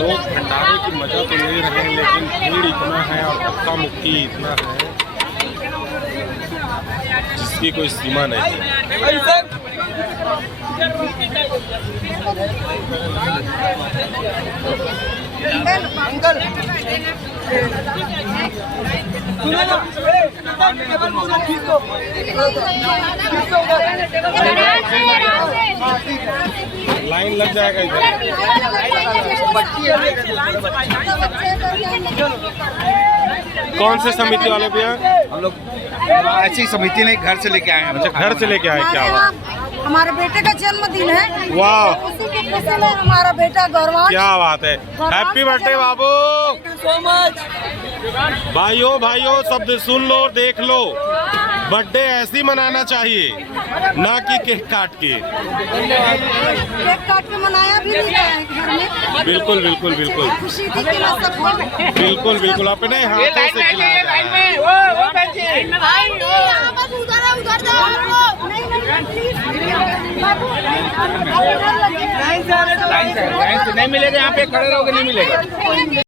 लोग भंडारे की मजा तो ले रहे हैं, लेकिन भीड़ इतना है और धक्का मुक्की इतना है जिसकी कोई सीमा नहीं। लाइन लग जाएगा इधर। कौन से समिति वाले भैया? हम लोग ऐसी समिति नहीं, घर से लेके आए हैं। अच्छा, घर से लेके आए। क्या बात, हमारे बेटे का जन्मदिन है। वाह, उसी के खुशी में हमारा बेटा गौरवान। क्या बात है। हैप्पी बर्थडे बाबू। So much. भाइयों भाइयों शब्द सुन लो और देख लो, बर्थडे ऐसी मनाना चाहिए, ना कि केक काट के। केक काट के मनाया भी नहीं गया है घर में। बिल्कुल बिल्कुल बिल्कुल खुशी थी कि ना सबको। बिल्कुल बिल्कुल अपने हाथों से खिलाया जा रहा है। उधर जाओ। नहीं मिलेगा, यहाँ पे खड़े रहोगे, नहीं मिलेगा।